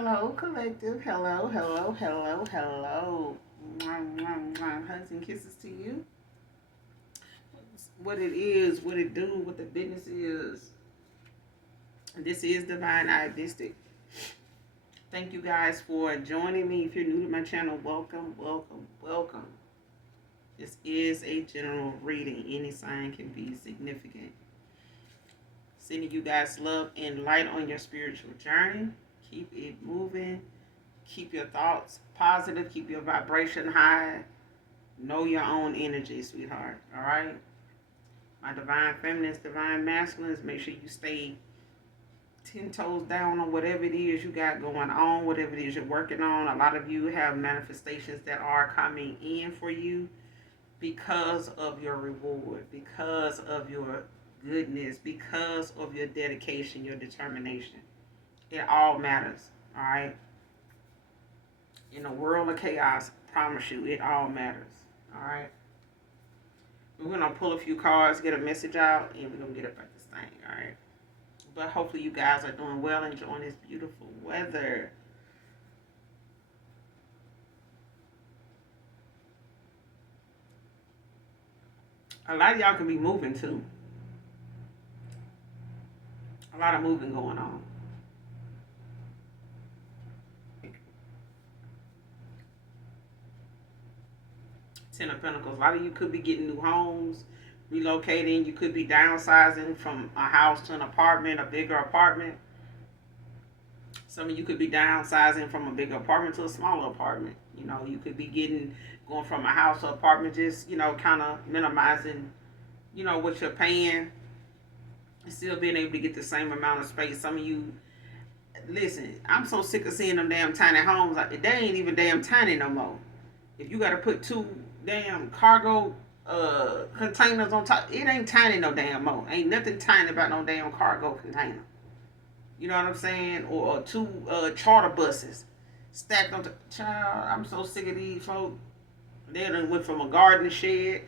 Hello, collective. Hello, hello, hello, hello. Mwah, mwah, mwah. Hugs and kisses to you. What it is, what it do, what the business is. This is Divine Idealistic. Thank you guys for joining me. If you're new to my channel, welcome, welcome, welcome. This is a general reading. Any sign can be significant. Sending you guys love and light on your spiritual journey. Keep it moving. Keep your thoughts positive. Keep your vibration high. Know your own energy, sweetheart. All right? My divine feminines, divine masculines, make sure you stay 10 toes down on whatever it is you got going on, whatever it is you're working on. A lot of you have manifestations that are coming in for you because of your reward, because of your goodness, because of your dedication, your determination. It all matters. All right? In a world of chaos, I promise you, it all matters. All right? We're going to pull a few cards, get a message out, and we're going to get up at this thing. All right? But hopefully you guys are doing well, enjoying this beautiful weather. A lot of y'all can be moving too. A lot of moving going on. Ten of Pentacles. A lot of you could be getting new homes, relocating. You could be downsizing from a house to an apartment, a bigger apartment. Some of you could be downsizing from a bigger apartment to a smaller apartment. You know, you could be going from a house to apartment, just, kind of minimizing, what you're paying and still being able to get the same amount of space. Some of you, listen, I'm so sick of seeing them damn tiny homes. They ain't even damn tiny no more. If you got to put two damn cargo containers on top, it ain't tiny no damn more. Ain't nothing tiny about no damn cargo container. You know what I'm saying? Or two charter buses stacked on. Child, I'm so sick of these folks. They done went from a garden shed.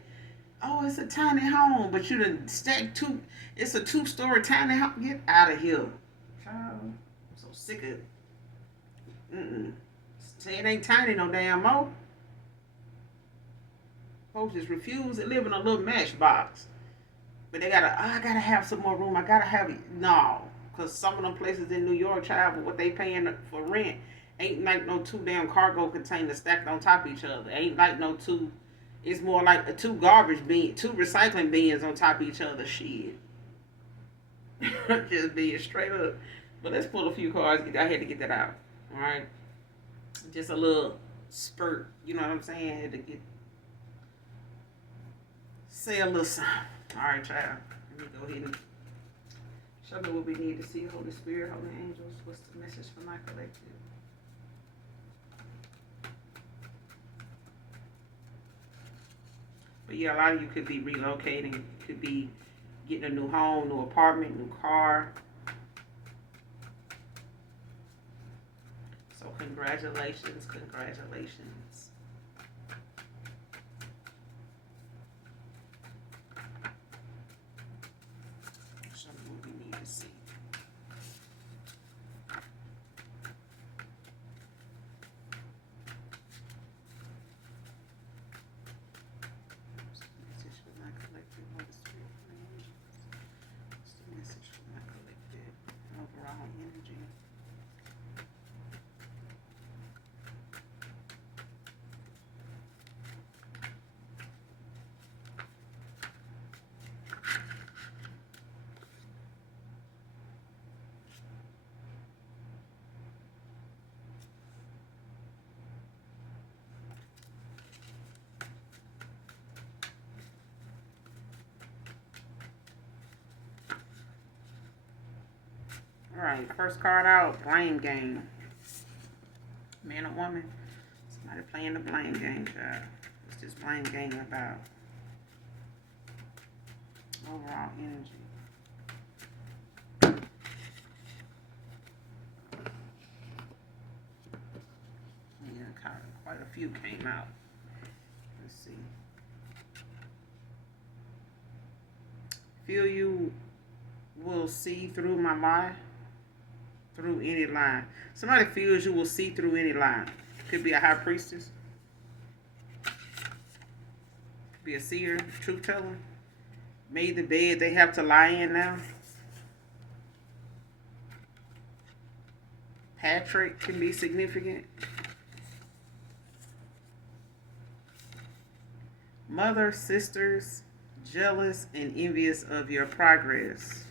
Oh, it's a tiny home, but you done stacked two. It's a 2-story tiny house. Get out of here, child. I'm so sick of it. Say it ain't tiny no damn more. Folks just refuse to live in a little matchbox. But I gotta have some more room. I gotta have it. No. Because some of them places in New York, child, what they paying for rent ain't like no two damn cargo containers stacked on top of each other. Ain't like no two. It's more like two two recycling bins on top of each other. Shit. Just being straight up. But let's pull a few cards. I had to get that out. All right. Just a little spurt. You know what I'm saying? I had to say a little something. All right, child. Let me go ahead and show me what we need to see. Holy Spirit, Holy Angels. What's the message for my collective? But yeah, a lot of you could be relocating. Could be getting a new home, new apartment, new car. So congratulations, congratulations. Show me what we need to see. Message for my collective, Holy Spirit, what's the message for my collective overall energy? Alright, first card out, blame game. Man or woman? Somebody playing the blame game, child. What's this blame game about? Overall energy. Yeah, quite a few came out. Let's see. Feel you will see through my lie. through any lie. Somebody feels you will see through any lie. Could be a high priestess. Could be a seer, truth teller. Made the bed they have to lie in now. Patrick can be significant. Mother, sisters, jealous and envious of your progress.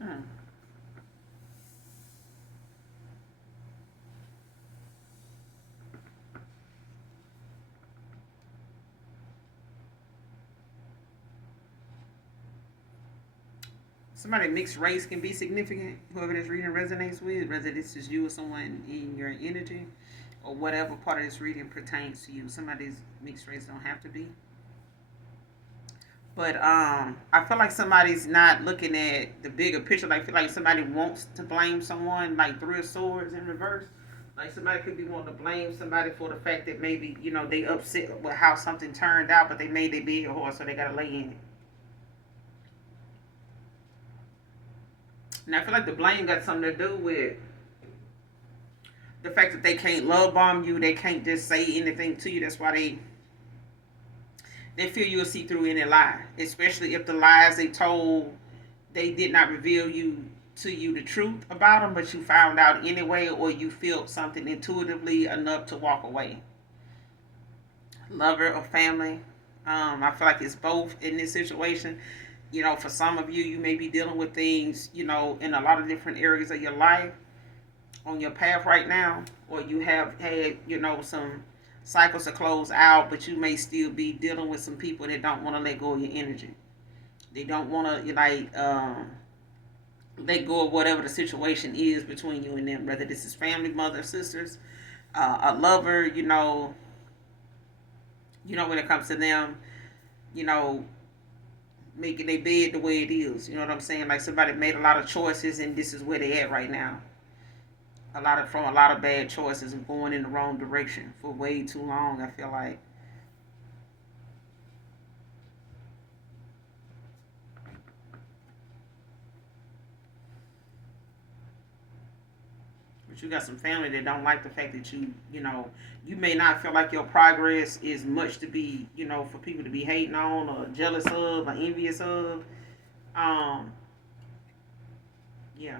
Hmm. Somebody mixed race can be significant. Whoever this reading resonates with, whether this is you or someone in your energy, or whatever part of this reading pertains to you. Somebody's mixed race don't have to be. But I feel like somebody's not looking at the bigger picture. Like I feel like somebody wants to blame someone, like Three of Swords in reverse. Like somebody could be wanting to blame somebody for the fact that maybe, they upset with how something turned out, but they made their big horse, so they gotta lay in it. And I feel like the blame got something to do with the fact that they can't love bomb you, they can't just say anything to you. That's why they feel you'll see through any lie, especially if the lies they told, they did not reveal to you the truth about them, but you found out anyway, or you felt something intuitively enough to walk away. Lover or family. I feel like it's both in this situation. For some of you, you may be dealing with things, in a lot of different areas of your life on your path right now, or you have had, some cycles to close out, but you may still be dealing with some people that don't want to let go of your energy. They don't want to let go of whatever the situation is between you and them, whether this is family, mother, sisters, a lover. When it comes to them, you know, making their bed the way it is. You know what I'm saying? Like somebody made a lot of choices, and this is where they at right now. From a lot of bad choices and going in the wrong direction for way too long. I feel like. But you got some family that don't like the fact that you may not feel like your progress is much to be, for people to be hating on or jealous of or envious of. Um, yeah.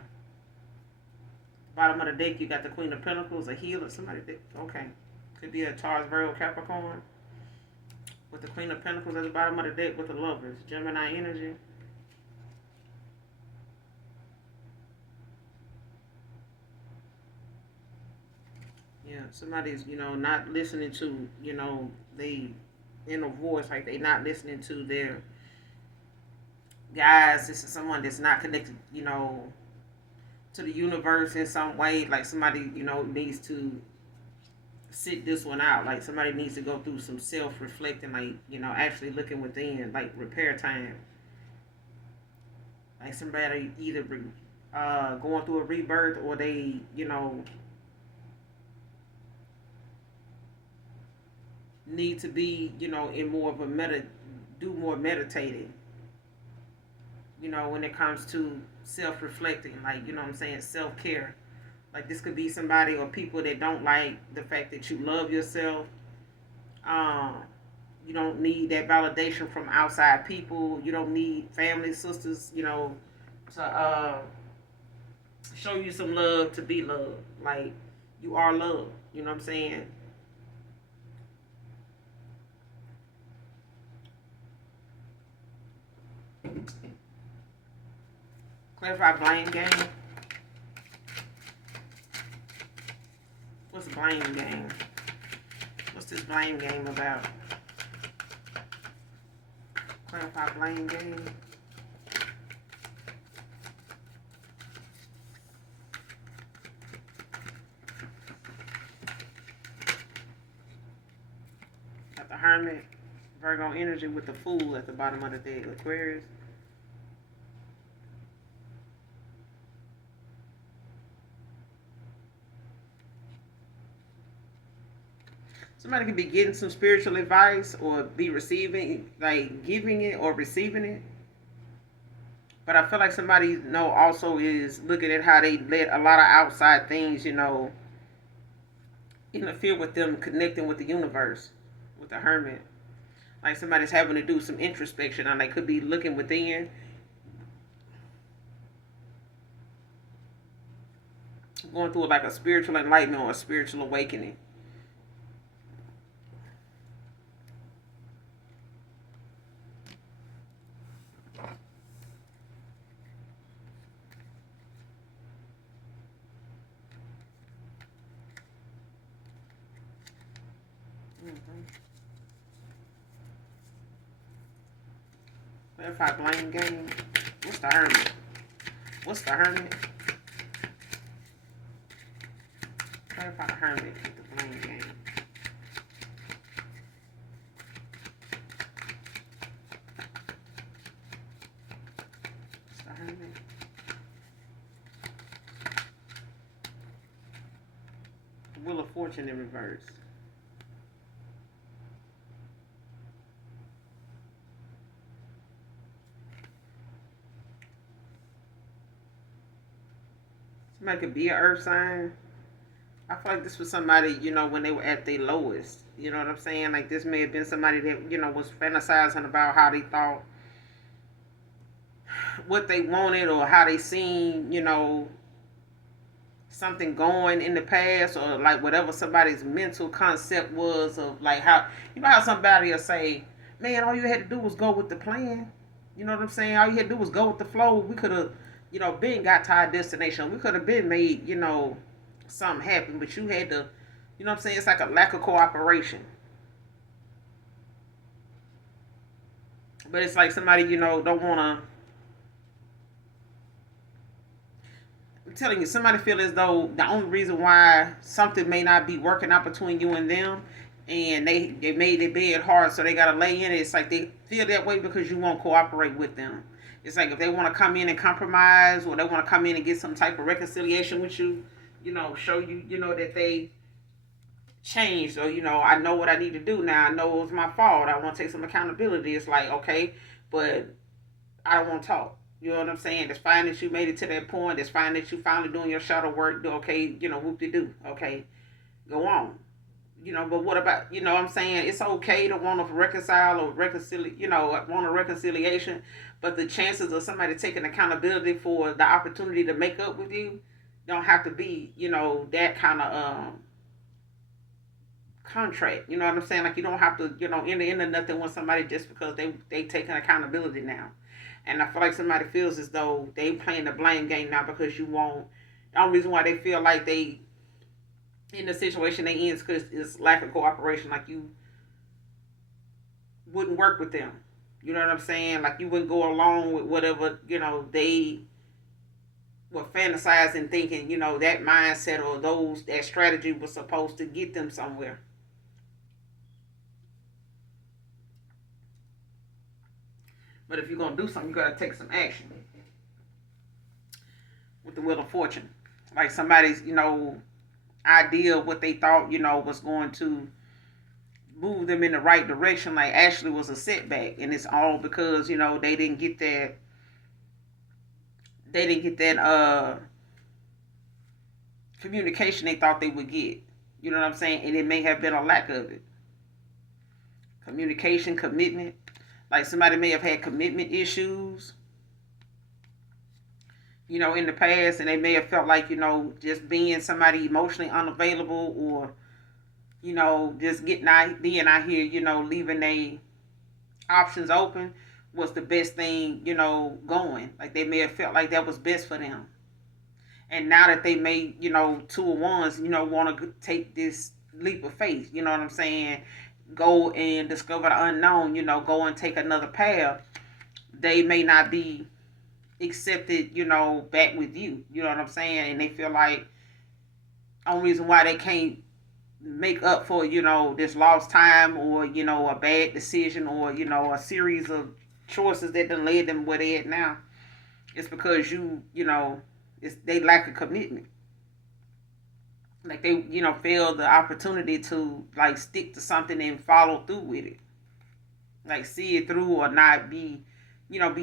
Bottom of the deck, you got the Queen of Pentacles, a healer, somebody that, okay. Could be a Taurus, Virgo, Capricorn. With the Queen of Pentacles at the bottom of the deck with the Lovers, Gemini energy. Yeah, somebody's, not listening to, they inner voice, like they not listening to their guys. This is someone that's not connected, to the universe in some way. Like somebody, needs to sit this one out. Like somebody needs to go through some self-reflecting, like, actually looking within, like repair time. Like somebody either going through a rebirth, or they, need to be, in more of a do more meditating, when it comes to self-reflecting, like, what I'm saying, self-care. Like this could be somebody or people that don't like the fact that you love yourself. Um, you don't need that validation from outside people. You don't need family, sisters, to show you some love to be loved. Like you are loved. You know what I'm saying? Clarify blame game. What's blame game? What's this blame game about? Clarify blame game. The Hermit, Virgo energy with the Fool at the bottom of the deck. Aquarius. Somebody could be getting some spiritual advice or be receiving, like giving it or receiving it. But I feel like somebody, also is looking at how they let a lot of outside things, interfere with them connecting with the universe, with the Hermit. Like somebody's having to do some introspection and they could be looking within, going through like a spiritual enlightenment or a spiritual awakening. Mm-hmm. Clarify blame game. What's the Hermit? What's the Hermit? Clarify the Hermit with the blame game. What's the Hermit? Wheel of Fortune in reverse. Somebody could be an earth sign. I feel like this was somebody, when they were at their lowest. You know what I'm saying? Like this may have been somebody that, was fantasizing about how they thought, what they wanted or how they seen, something going in the past or like whatever somebody's mental concept was of like how, how somebody will say, man, all you had to do was go with the plan. You know what I'm saying? All you had to do was go with the flow. We could have, been got to our destination. We could have been made, something happen, but you had to, you know what I'm saying? It's like a lack of cooperation. But it's like somebody, don't want to. I'm telling you, somebody feel as though the only reason why something may not be working out between you and them, and they made their bed hard, so they gotta lay in it. It's like they feel that way because you won't cooperate with them. It's like if they want to come in and compromise, or they want to come in and get some type of reconciliation with you, show you, that they changed, or I know what I need to do now. I know it was my fault. I want to take some accountability. It's like, okay, but I don't want to talk. You know what I'm saying? It's fine that you made it to that point. It's fine that you finally doing your shadow work. Okay, whoop de do. Okay, go on. But what about, what I'm saying? It's okay to want to reconcile or want a reconciliation, but the chances of somebody taking accountability for the opportunity to make up with you don't have to be, that kind of contract. You know what I'm saying? Like you don't have to, enter into nothing with somebody just because they taking accountability now. And I feel like somebody feels as though they playing the blame game now because you won't. The only reason why they feel like they in the situation they in is because it's lack of cooperation. Like you wouldn't work with them. You know what I'm saying? Like you wouldn't go along with whatever they were fantasizing, thinking that mindset or that strategy was supposed to get them somewhere. But if you're gonna do something, you gotta take some action with the Wheel of Fortune. Like somebody's idea of what they thought was going to move them in the right direction, like actually was a setback, and it's all because they didn't get that. They didn't get that communication they thought they would get. You know what I'm saying? And it may have been a lack of it. Communication, commitment. Like somebody may have had commitment issues, in the past, and they may have felt like, just being somebody emotionally unavailable or, just being out here, leaving they options open was the best thing, going. Like they may have felt like that was best for them. And now that they made, two of ones, want to take this leap of faith, you know what I'm saying? Go and discover the unknown, go and take another path. They may not be accepted, back with you. You know what I'm saying? And they feel like only reason why they can't make up for, this lost time, or, a bad decision, or, a series of choices that done led them where they at now. It's because they lack a commitment. Like they, fail the opportunity to like stick to something and follow through with it. Like see it through, or not be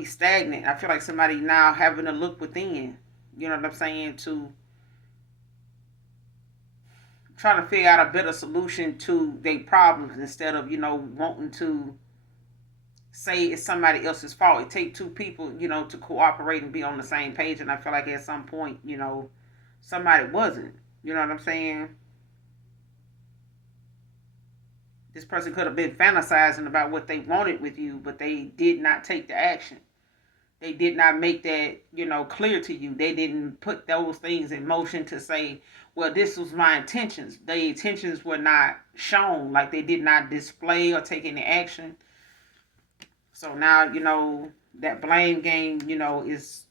stagnant. I feel like somebody now having to look within. You know what I'm saying? To trying to figure out a better solution to their problems, instead of wanting to say it's somebody else's fault. It take two people to cooperate and be on the same page. And I feel like at some point somebody wasn't. You know what I'm saying? This person could have been fantasizing about what they wanted with you, but they did not take the action. They did not make that clear to you. They didn't put those things in motion to say, well, this was my intentions. The intentions were not shown. Like they did not display or take any action. So now that blame game is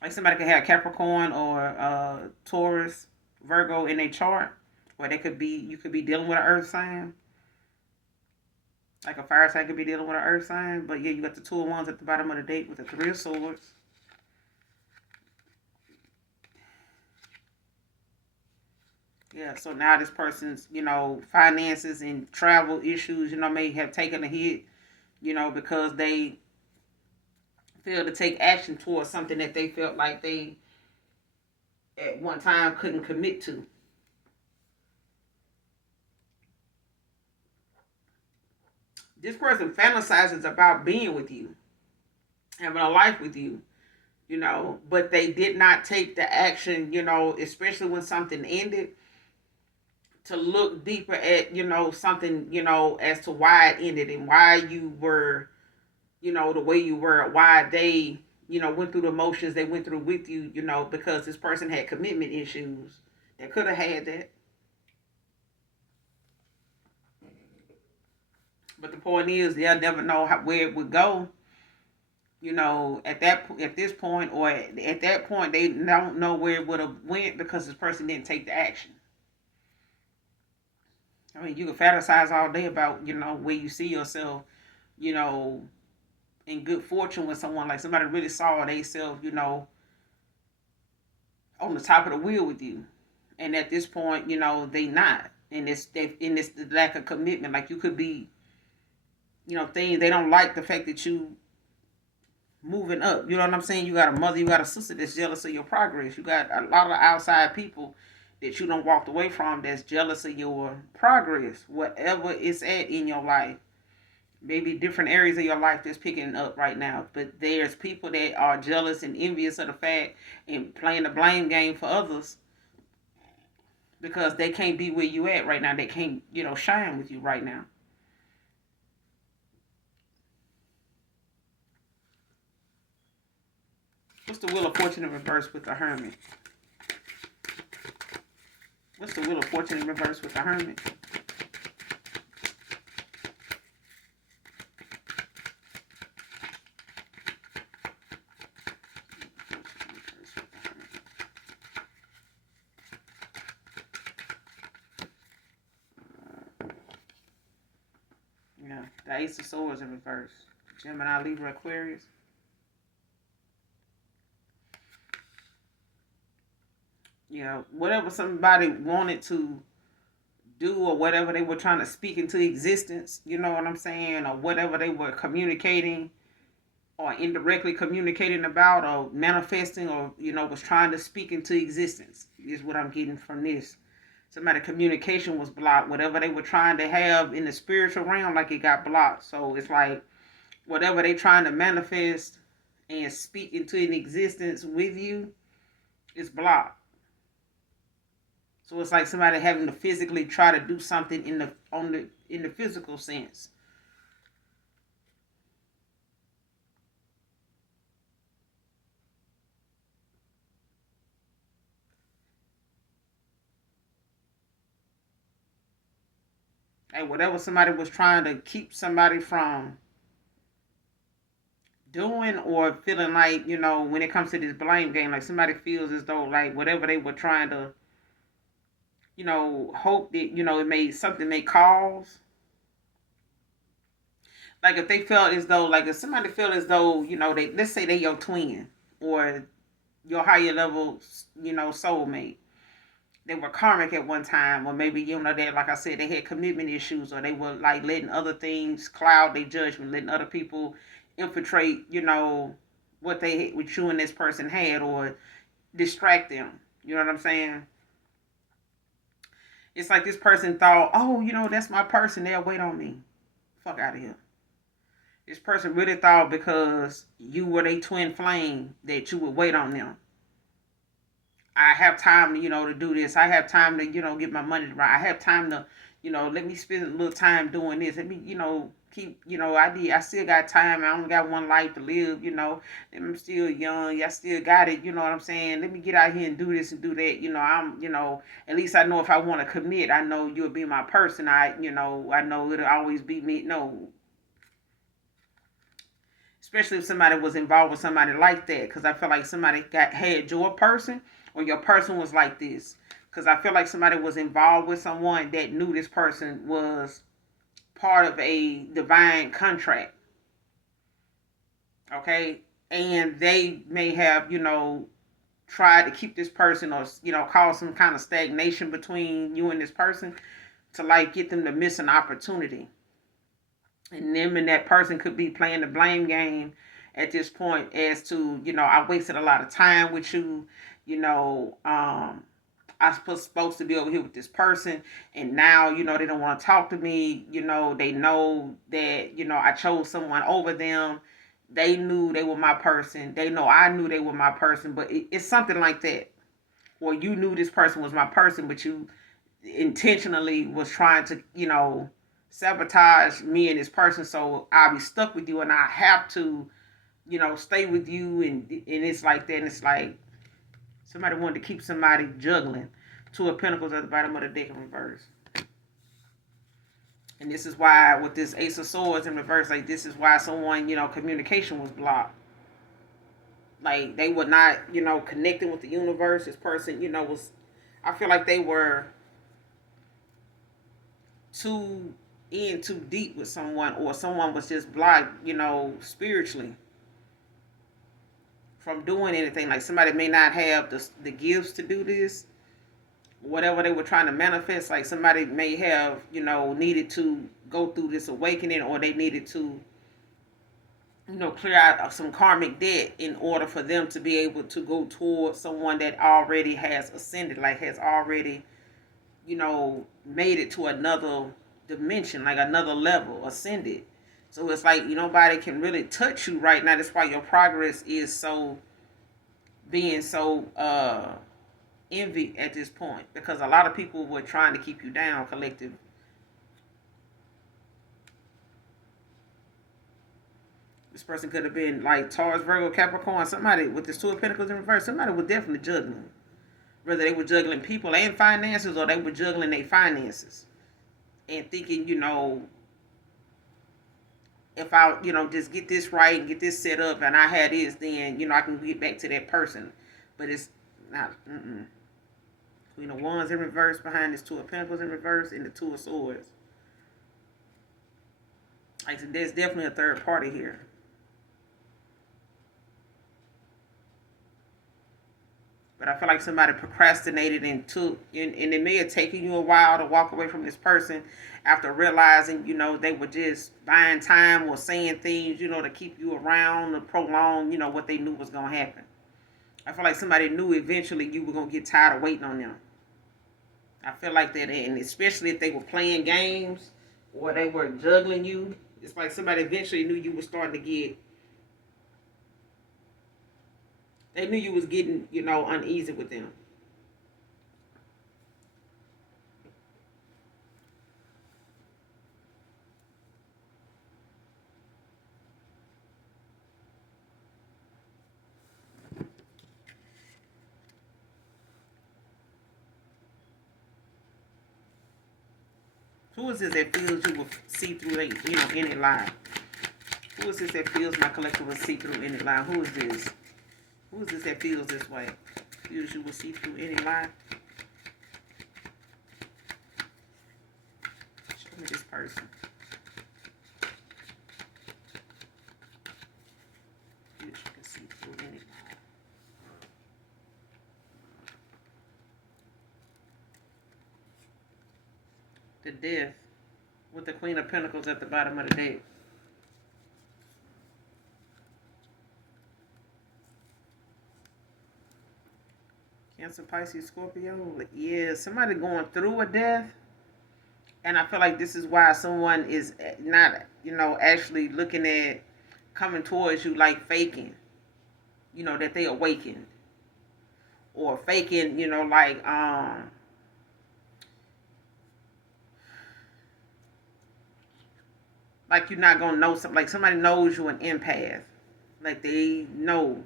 like somebody could have Capricorn or Taurus, Virgo in a chart, or you could be dealing with an earth sign. Like a fire sign could be dealing with an earth sign. But yeah, you got the two of wands at the bottom of the deck with the three of swords. Yeah, so now this person's, finances and travel issues, may have taken a hit, because they failed to take action towards something that they felt like they at one time couldn't commit to. This person fantasizes about being with you, having a life with you, but they did not take the action, especially when something ended, to look deeper at, something, as to why it ended and why you were, the way you were, why they, went through the motions they went through with you, because this person had commitment issues. They could have had that. But the point is, they'll never know where it would go. At this point, or at that point, they don't know where it would have went because this person didn't take the action. I mean, you can fantasize all day about where you see yourself, you know, in good fortune with someone, like somebody really saw themselves, on the top of the wheel with you, and at this point, they not, and it's the lack of commitment. Like you could be, things they don't like the fact that you moving up. You know what I'm saying? You got a mother, you got a sister that's jealous of your progress. You got a lot of outside people that you don't walked away from that's jealous of your progress, whatever it's at in your life. Maybe different areas of your life that's picking up right now. But there's people that are jealous and envious of the fact and playing the blame game for others because they can't be where you at right now. They can't, shine with you right now. What's the Wheel of Fortune in reverse with the Hermit? What's the Wheel of Fortune in reverse with the Hermit? Yeah, the Ace of Swords in reverse. Gemini, Libra, Aquarius. Whatever somebody wanted to do, or whatever they were trying to speak into existence, you know what I'm saying, or whatever they were communicating or indirectly communicating about or manifesting, or was trying to speak into existence, is what I'm getting from this. Somebody communication was blocked. Whatever they were trying to have in the spiritual realm, like it got blocked. So it's like whatever they trying to manifest and speak into an existence with you is blocked. So it's like somebody having to physically try to do something in the physical sense. Like whatever somebody was trying to keep somebody from doing, or feeling like, when it comes to this blame game, like somebody feels as though like whatever they were trying to hope that, it may cause. Like if they felt as though, like if somebody felt as though, let's say they your twin or your higher level, soulmate. They were karmic at one time, or maybe, they, like I said, they had commitment issues, or they were like letting other things cloud their judgment, letting other people infiltrate, what you and this person had, or distract them. You know what I'm saying? It's like this person thought, oh, that's my person. They'll wait on me. Fuck out of here. This person really thought because you were their twin flame that you would wait on them. I have time, to do this. I have time to, get my money right. I have time to, let me spend a little time doing this. Let me, keep, I still got time. I only got one life to live, I'm still young. I still got it, you know what I'm saying? Let me get out here and do this and do that. At least I know if I want to commit, I know you'll be my person. I know it'll always be me. No, especially if somebody was involved with somebody like that, because I feel like somebody had your person, or your person was like this, because I feel like somebody was involved with someone that knew this person was part of a divine contract. Okay, and they may have, tried to keep this person, or cause some kind of stagnation between you and this person, to like get them to miss an opportunity. And them and that person could be playing the blame game at this point, as to, I wasted a lot of time with you, I was supposed to be over here with this person, and now, they don't want to talk to me. They know that, I chose someone over them. They knew they were my person. They know I knew they were my person, but it's something like that. Or you knew this person was my person, but you intentionally was trying to, sabotage me and this person, so I'll be stuck with you, and I have to, stay with you, and it's like that, and it's like somebody wanted to keep somebody juggling. Two of Pentacles at the bottom of the deck in reverse. And this is why, with this Ace of Swords in reverse, like this is why someone, communication was blocked. Like they were not, connecting with the universe. This person, I feel like they were too too deep with someone, or someone was just blocked, spiritually, from doing anything. Like somebody may not have the gifts to do this, whatever they were trying to manifest. Like somebody may have, needed to go through this awakening, or they needed to, clear out some karmic debt in order for them to be able to go towards someone that already has ascended, like has already, made it to another dimension, like another level, ascended. So it's like nobody can really touch you right now. That's why your progress is so being so envy at this point, because a lot of people were trying to keep you down, collective. This person could have been like Taurus, Virgo, Capricorn. Somebody with this Two of Pentacles in reverse. Somebody was definitely juggling. Whether they were juggling people and finances, or they were juggling their finances and thinking, if I, just get this right and get this set up, and I had this, then, I can get back to that person. But it's not. Queen of Wands in reverse behind this Two of Pentacles in reverse, and the Two of Swords. Like, so there's definitely a third party here. But I feel like somebody procrastinated and it may have taken you a while to walk away from this person after realizing, they were just buying time or saying things, to keep you around, to prolong, what they knew was going to happen. I feel like somebody knew eventually you were going to get tired of waiting on them. I feel like that, and especially if they were playing games or they were juggling you, it's like somebody eventually knew you were starting to get, they knew you was getting, uneasy with them. Who is this that feels you will see through, any lie? Who is this that feels my collective will see through any lie? Who is this? Who is this that feels this way? Feels you will see through any lie? person. You can see through anything. The death with the Queen of Pentacles at the bottom of the deck. Cancer, Pisces, Scorpio. Yeah, somebody going through a death. And I feel like this is why someone is not, actually looking at coming towards you like faking, that they awakened. Or faking, like you're not gonna know something. Like somebody knows you an empath. Like they know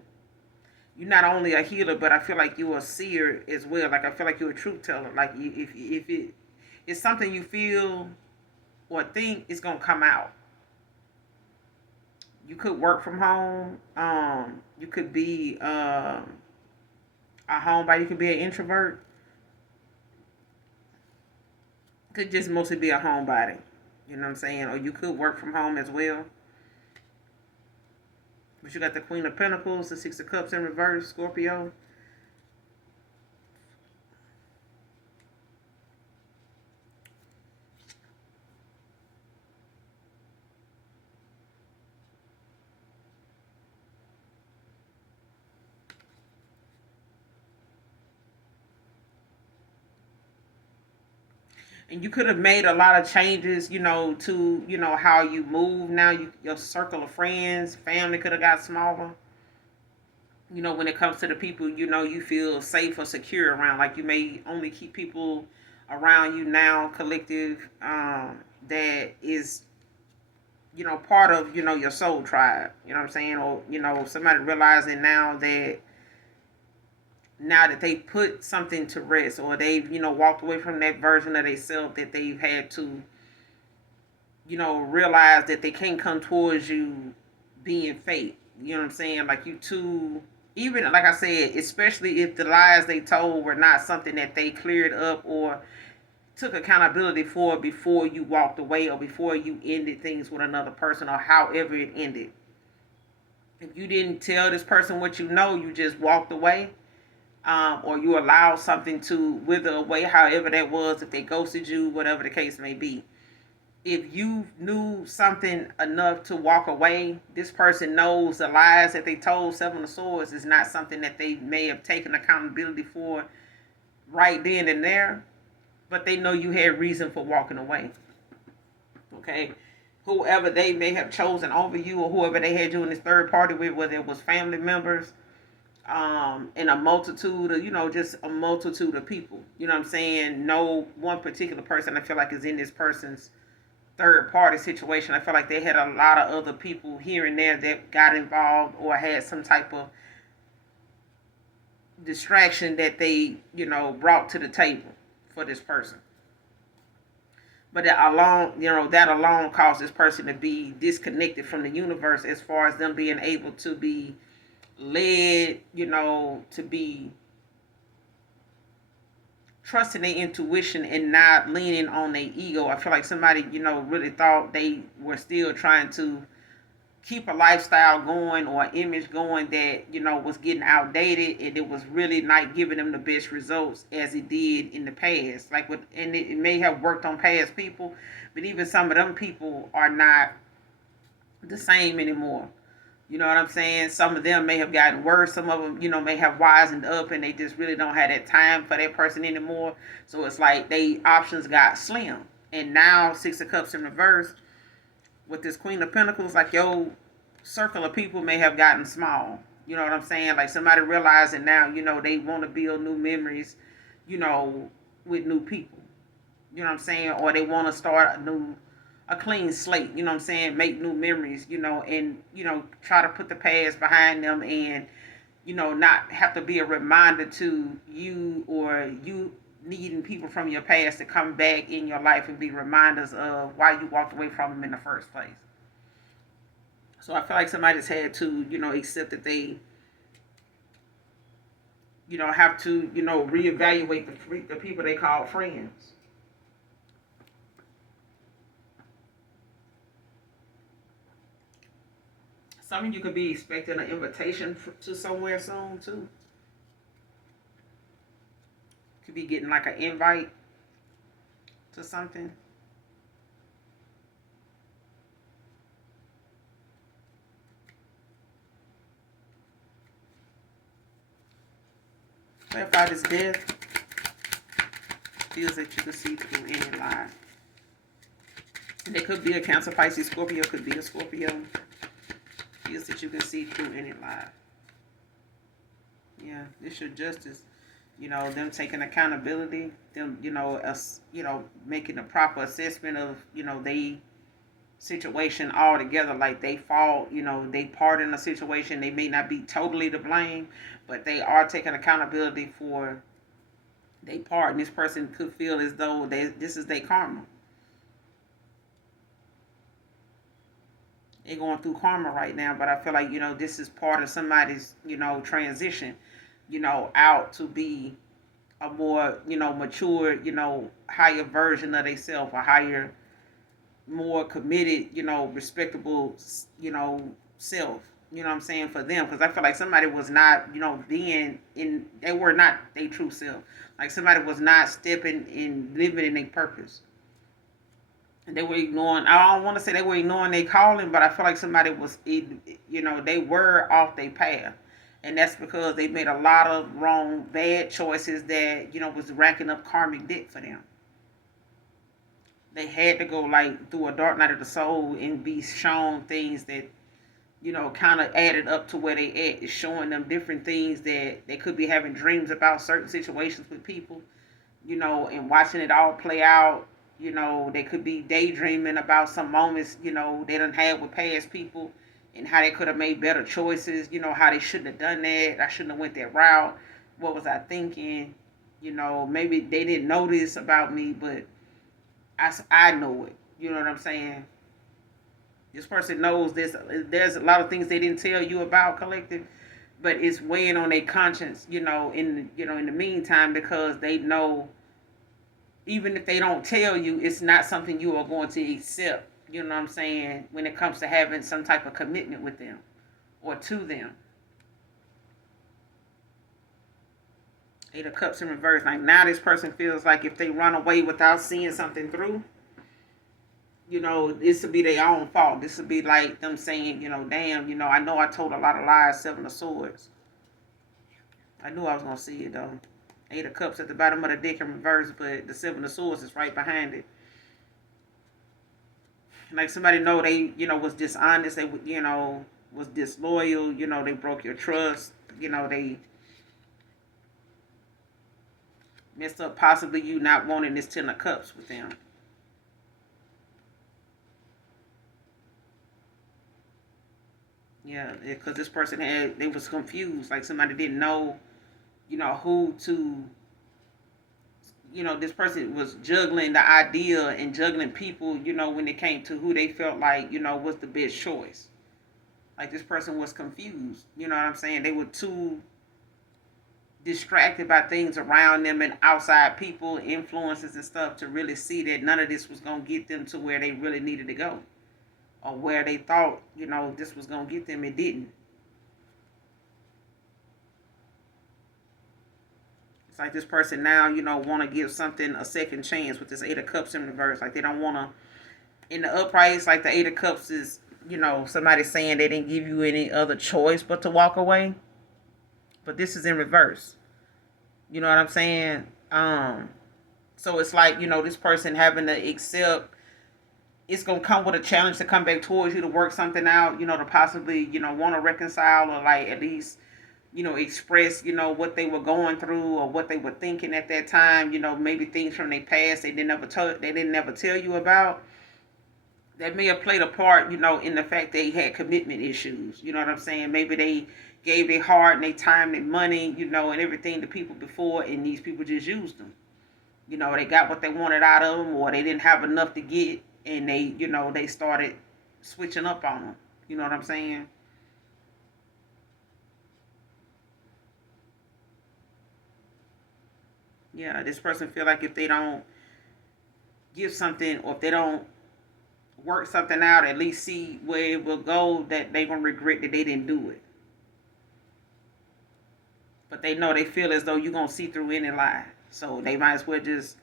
you're not only a healer, but I feel like you're a seer as well. Like I feel like you're a truth teller. Like if it's something you feel or think, it's gonna come out. You could work from home. You could be a homebody. You could be an introvert. Could just mostly be a homebody. You know what I'm saying? Or you could work from home as well. But you got the Queen of Pentacles, the Six of Cups in reverse, Scorpio. And you could have made a lot of changes, to, how you move now. Your circle of friends, family could have got smaller. When it comes to the people, you feel safe or secure around. Like you may only keep people around you now, collective, that is, part of, your soul tribe. You know what I'm saying? Or, somebody realizing now that they put something to rest, or they've, walked away from that version of themselves that they've had to, realize that they can't come towards you being fake. You know what I'm saying? Like you too, even like I said, especially if the lies they told were not something that they cleared up or took accountability for before you walked away or before you ended things with another person or however it ended. If you didn't tell this person what you just walked away, or you allow something to wither away, however that was, if they ghosted you, whatever the case may be. If you knew something enough to walk away, this person knows the lies that they told. Seven of Swords is not something that they may have taken accountability for right then and there, but they know you had reason for walking away. Okay? Whoever they may have chosen over you, or whoever they had you in this third party with, whether it was family members, and a multitude of, just a multitude of people. You know what I'm saying? No one particular person I feel like is in this person's third party situation. I feel like they had a lot of other people here and there that got involved or had some type of distraction that they, brought to the table for this person. But that alone caused this person to be disconnected from the universe as far as them being able to be led, to be trusting their intuition and not leaning on their ego. I feel like somebody, really thought they were still trying to keep a lifestyle going or image going that, was getting outdated, and it was really not giving them the best results as it did in the past. And it may have worked on past people, but even some of them people are not the same anymore. You know what I'm saying? Some of them may have gotten worse. Some of them, may have wisened up, and they just really don't have that time for that person anymore. So it's like they options got slim. And now Six of Cups in reverse with this Queen of Pentacles, like your circle of people may have gotten small. You know what I'm saying? Like somebody realizing now, they want to build new memories, with new people. You know what I'm saying? Or they want to start a clean slate, you know what I'm saying? Make new memories, and, try to put the past behind them, and, not have to be a reminder to you, or you needing people from your past to come back in your life and be reminders of why you walked away from them in the first place. So I feel like somebody's had to, accept that they, have to, reevaluate the people they call friends. Some of you could be expecting an invitation to somewhere soon too. Could be getting like an invite to something. Clarify this death. Feels that you can see through any lie. There could be a Cancer, Pisces, Scorpio. Could be a Scorpio. Feels that you can see through any lie. Yeah, it's your justice. Them taking accountability. Them, making a proper assessment of, they situation altogether. Like they fall, they part in a situation. They may not be totally to blame, but they are taking accountability for they part. And this person could feel as though this is their karma. They're going through karma right now, but I feel like, this is part of somebody's, transition, out to be a more, mature, higher version of themselves, a higher, more committed, respectable, self. You know what I'm saying, for them, because I feel like somebody was not, they were not their true self. Like somebody was not stepping in, living in their purpose. And they were ignoring, I don't want to say they were ignoring their calling, but I feel like somebody was, they were off their path. And that's because they made a lot of wrong, bad choices that, was racking up karmic debt for them. They had to go like through a dark night of the soul and be shown things that, kind of added up to where they at. It's showing them different things that they could be having dreams about certain situations with people, and watching it all play out. They could be daydreaming about some moments, they done had with past people and how they could have made better choices, how they shouldn't have done that. I shouldn't have went that route. What was I thinking? Maybe they didn't know this about me, but I know it. You know what I'm saying? This person knows this. There's a lot of things they didn't tell you about, collective, but it's weighing on their conscience, in the meantime, because they know even if they don't tell you, it's not something you are going to accept. You know what I'm saying? When it comes to having some type of commitment with them or to them. Eight of Cups in reverse. Like now this person feels like if they run away without seeing something through, this would be their own fault. This would be like them saying, damn, I know I told a lot of lies, Seven of Swords. I knew I was going to see it though. Eight of Cups at the bottom of the deck in reverse, but the Seven of Swords is right behind it. Like somebody know they, was dishonest. They, was disloyal. They broke your trust. They messed up possibly you not wanting this Ten of Cups with them. Yeah, because this person they was confused. Like somebody didn't know, who to, this person was juggling the idea and juggling people, when it came to who they felt like, was the best choice. Like this person was confused. You know what I'm saying? They were too distracted by things around them and outside people, influences and stuff to really see that none of this was going to get them to where they really needed to go. Or where they thought, this was going to get them. It didn't. It's like this person now, want to give something a second chance with this Eight of Cups in reverse. Like they don't want to, in the upright, like the Eight of Cups is, somebody saying they didn't give you any other choice but to walk away. But this is in reverse. You know what I'm saying? So it's like, this person having to accept it's going to come with a challenge to come back towards you to work something out, to possibly, want to reconcile or like at least, express, what they were going through or what they were thinking at that time, maybe things from their past they didn't never tell you about. That may have played a part, in the fact they had commitment issues. You know what I'm saying? Maybe they gave their heart and their time and money, and everything to people before, and these people just used them. They got what they wanted out of them, or they didn't have enough to get, and they started switching up on them. You know what I'm saying? Yeah, this person feel like if they don't give something or if they don't work something out, at least see where it will go, that they gonna regret that they didn't do it. But they know, they feel as though you're gonna see through any lie. So they might as well just,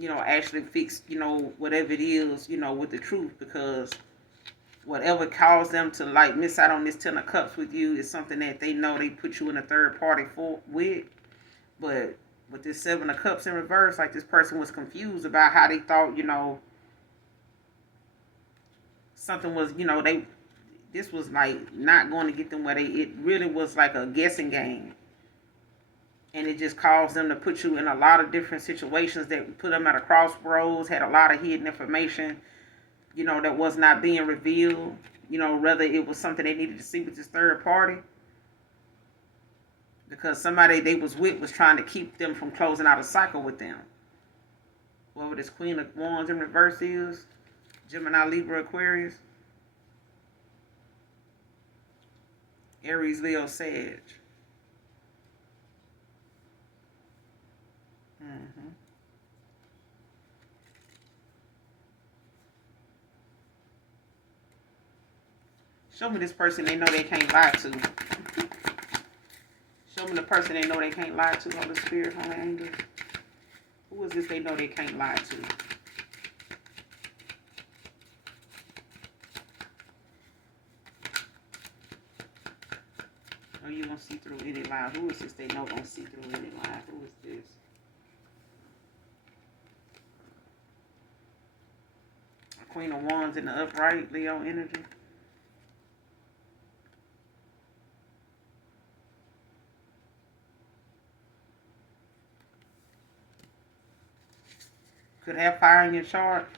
actually fix, whatever it is, with the truth, because whatever caused them to like miss out on this 10 of Cups with you is something that they know they put you in a third party with. But with this 7 of Cups in reverse, like this person was confused about how they thought, something was, this was like not going to get them where it really was like a guessing game. And it just caused them to put you in a lot of different situations that put them at a crossroads, had a lot of hidden information, that was not being revealed, whether it was something they needed to see with this third party. Because somebody they was with was trying to keep them from closing out a cycle with them. Whoever this Queen of Wands in reverse is, Gemini, Libra, Aquarius, Aries, Leo, Sag. Show me this person they know they can't lie to. Show me the person they know they can't lie to, Holy Spirit, Holy Angels. Who is this they know they can't lie to? Oh, you won't see through any lie. Who is this they know don't see through any lie? Who is this? Queen of Wands in the upright, Leo energy. Could have fire in your chart.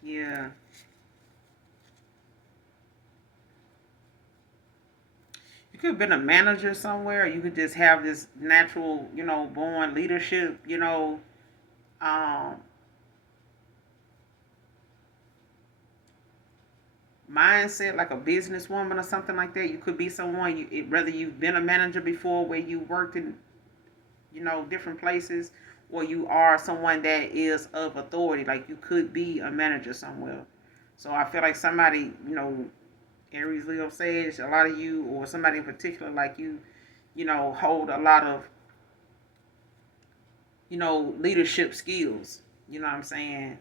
Yeah. You could have been a manager somewhere. You could just have this natural, born leadership, um, mindset, like a businesswoman or something like that. You could be someone, whether you've been a manager before where you worked in, different places, or you are someone that is of authority. Like you could be a manager somewhere. So I feel like somebody, Aries, Leo, Sage, a lot of you, or somebody in particular like you, hold a lot of, leadership skills. You know what I'm saying?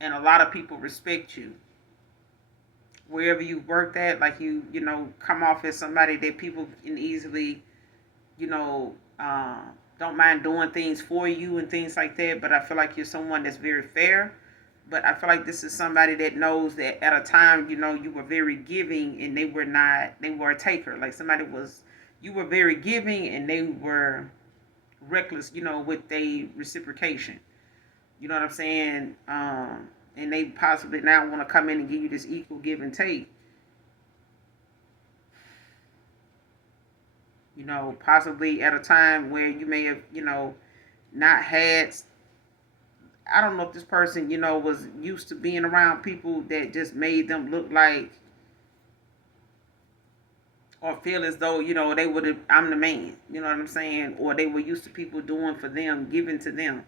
And a lot of people respect you. Wherever you worked at, like come off as somebody that people can easily, you know, uh, don't mind doing things for you and things like that. But I feel like you're someone that's very fair. But I feel like this is somebody that knows that at a time, you were very giving and they were not, they were a taker. Like you were very giving and they were reckless, with their reciprocation. You know what I'm saying? And they possibly now want to come in and give you this equal give and take. Possibly at a time where you may have, not had. I don't know if this person, was used to being around people that just made them look like or feel as though, they would have, I'm the man. You know what I'm saying? Or they were used to people doing for them, giving to them.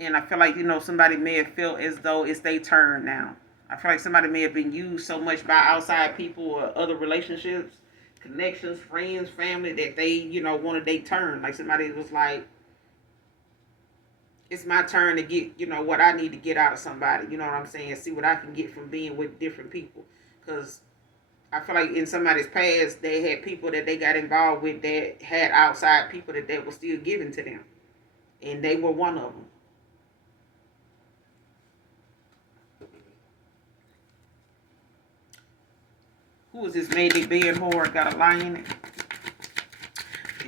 And I feel like, somebody may have felt as though it's their turn now. I feel like somebody may have been used so much by outside people or other relationships, connections, friends, family, that they, wanted their turn. Like somebody was like, it's my turn to get, what I need to get out of somebody. You know what I'm saying? See what I can get from being with different people. Because I feel like in somebody's past, they had people that they got involved with that had outside people that were still giving to them. And they were one of them. Who is this Mayday bed whore? Got a lie in it?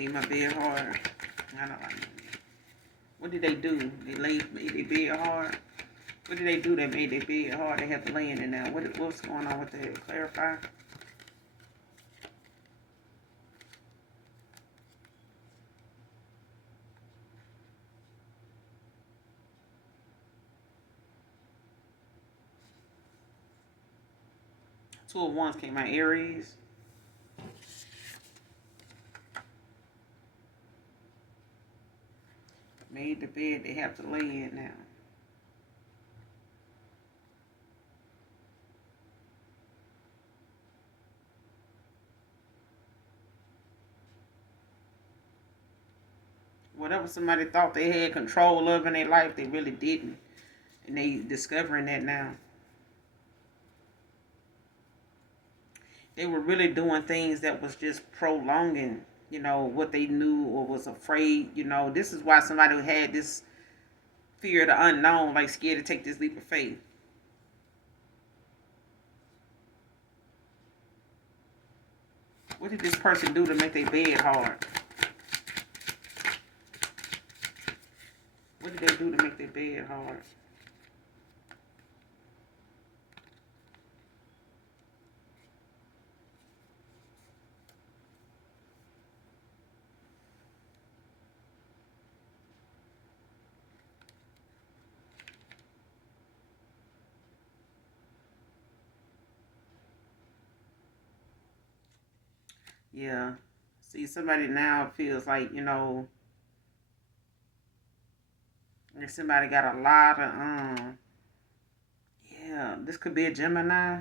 Made my bed hard. I don't like it. What did they do? Made their bed hard. What did they do that made their bed hard? They had to lay in it now. What's going on with that? Clarify. Two of Wands came out, Aries. Made the bed, they have to lay in now. Whatever somebody thought they had control of in their life, they really didn't. And they discovering that now. They were really doing things that was just prolonging, what they knew or was afraid. This is why somebody who had this fear of the unknown, like scared to take this leap of faith. What did this person do to make their bed hard? What did they do to make their bed hard? Yeah. See, somebody now feels like, somebody got a lot of, yeah, this could be a Gemini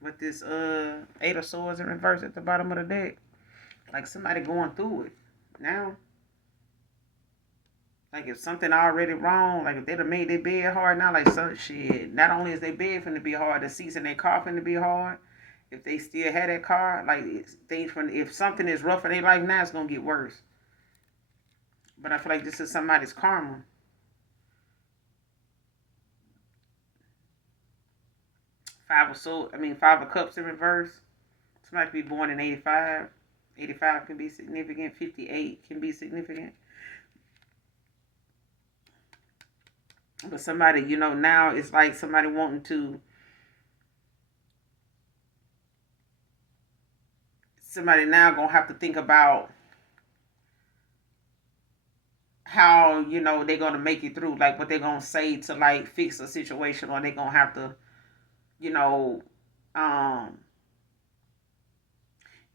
with this Eight of Swords in reverse at the bottom of the deck. Like somebody going through it now. Like if something already wrong, like if they'd have made their bed hard now, like some shit. Not only is their bed finna be hard, the seats in their car finna be hard. If they still had that car, like if something is rough in their life now, it's gonna get worse. But I feel like this is somebody's karma. Five of Cups in reverse. Somebody could be born in 85. 85 can be significant. 58 can be significant. But somebody, now it's like somebody wanting to. Somebody now gonna have to think about how, they're gonna make it through. Like what they're gonna say to like fix a situation, or they're gonna have to, um,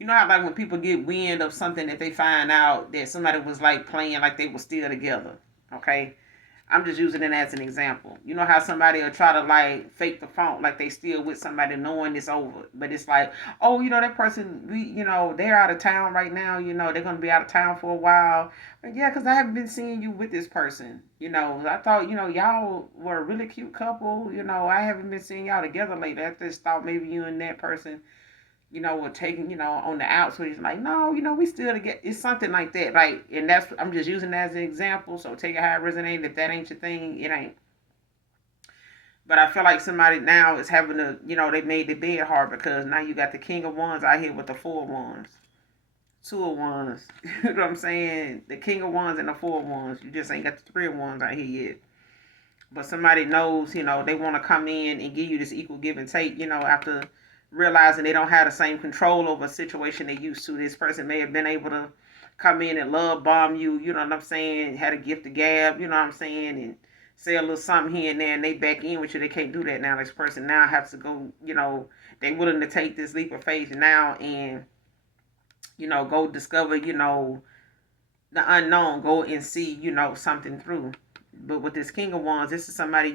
how like when people get wind of something that they find out that somebody was like playing like they were still together. Okay. I'm just using it as an example. You know how somebody will try to like fake the phone, like they still with somebody knowing it's over. But it's like, oh, that person, they're out of town right now. They're going to be out of town for a while. But yeah, because I haven't been seeing you with this person. I thought, y'all were a really cute couple. I haven't been seeing y'all together lately. I just thought maybe you and that person were taking, on the outs. So he's like, no, we still together. It's something like that. Like, and I'm just using that as an example. So take it how it resonates. If that ain't your thing, it ain't. But I feel like somebody now is having to, they made the bed hard because now you got the King of Wands out here with the Four of Wands. Two of Wands. You know what I'm saying? The King of Wands and the Four of Wands. You just ain't got the Three of Wands out here yet. But somebody knows, they want to come in and give you this equal give and take, after realizing they don't have the same control over a situation they used to. This person may have been able to come in and love bomb you, you know what I'm saying, had a gift of gab, you know what I'm saying, and say a little something here and there, and they back in with you. They can't do that now. This person now has to go, they willing to take this leap of faith now and, go discover, the unknown, go and see, something through. But with this King of Wands, this is somebody,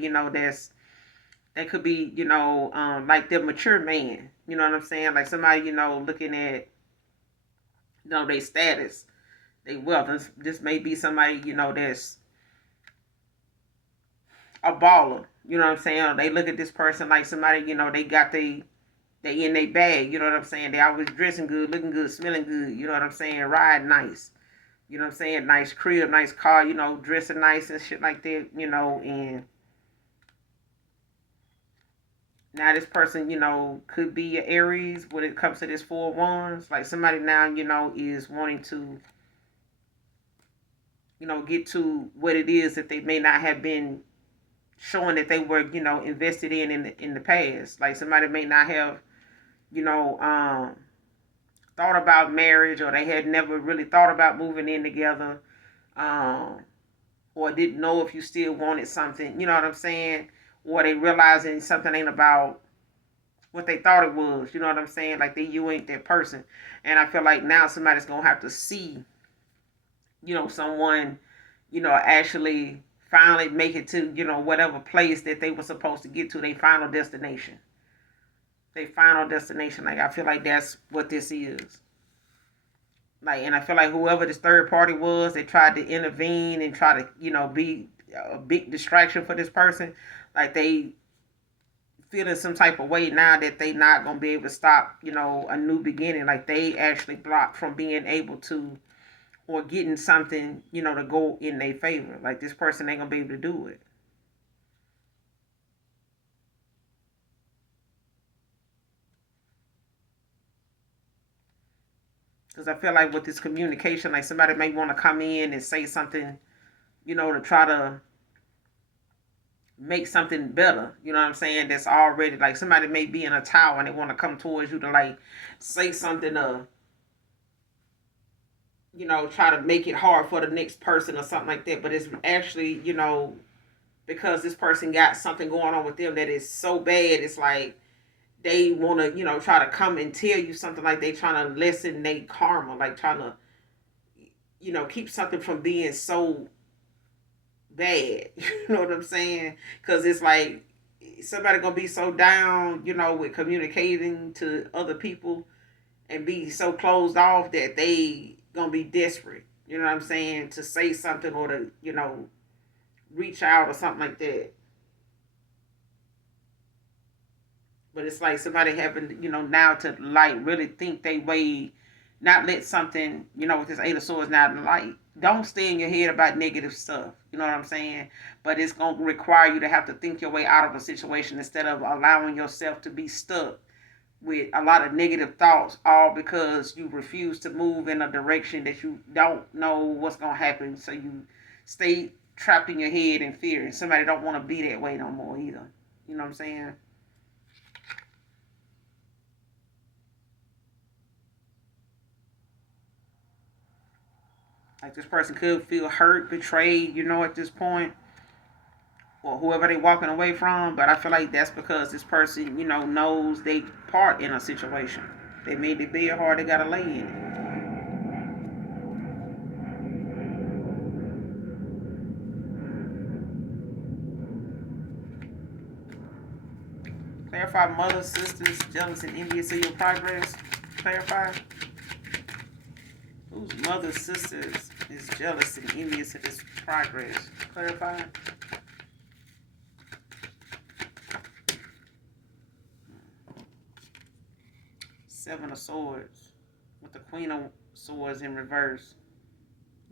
that could be, like the mature man. You know what I'm saying? Like somebody, looking at, their status, their wealth. This may be somebody, that's a baller. You know what I'm saying? Or they look at this person like somebody, they got they in their bag. You know what I'm saying? They always dressing good, looking good, smelling good. You know what I'm saying? Riding nice. You know what I'm saying? Nice crib, nice car, dressing nice and shit like that, and now this person, could be an Aries when it comes to this Four of Wands. Like somebody now, is wanting to get to what it is that they may not have been showing that they were, invested in the past. Like somebody may not have, you know, thought about marriage, or they had never really thought about moving in together, um, or didn't know if you still wanted something. You know what I'm saying? Or they realizing something ain't about what they thought it was. You know what I'm saying? Like you ain't that person. And I feel like now somebody's gonna have to see, someone, actually finally make it to, whatever place that they were supposed to get to, their final destination. Their final destination. Like I feel like that's what this is. Like, and I feel like whoever this third party was, they tried to intervene and try to, be a big distraction for this person. Like they feeling some type of way now that they not gonna be able to stop, a new beginning. Like they actually blocked from being able to, or getting something, to go in their favor. Like this person ain't gonna be able to do it. Because I feel like with this communication, like somebody may want to come in and say something, to try to make something better. You know what I'm saying? That's already like somebody may be in a tower and they want to come towards you to like say something try to make it hard for the next person or something like that. But it's actually, because this person got something going on with them that is so bad, it's like they want to, try to come and tell you something, like they trying to lessen their karma, like trying to, keep something from being so bad. You know what I'm saying? Because it's like somebody gonna be so down, with communicating to other people and be so closed off that they gonna be desperate. You know what I'm saying? To say something or to, reach out or something like that. But it's like somebody having, now to like really think they way, not let something, with this Eight of Swords, not like, don't stay in your head about negative stuff. You know what I'm saying? But it's going to require you to have to think your way out of a situation instead of allowing yourself to be stuck with a lot of negative thoughts, all because you refuse to move in a direction that you don't know what's going to happen. So you stay trapped in your head in fear. And somebody don't want to be that way no more either. You know what I'm saying? Like this person could feel hurt, betrayed, at this point, or whoever they walking away from. But I feel like that's because this person, knows they part in a situation. They made the bed hard, they gotta lay in it. Clarify mothers, sisters, jealous and envious of your progress. Clarify. Whose mother, sisters is jealous and envious of this progress. Clarify. Seven of Swords with the Queen of Swords in reverse.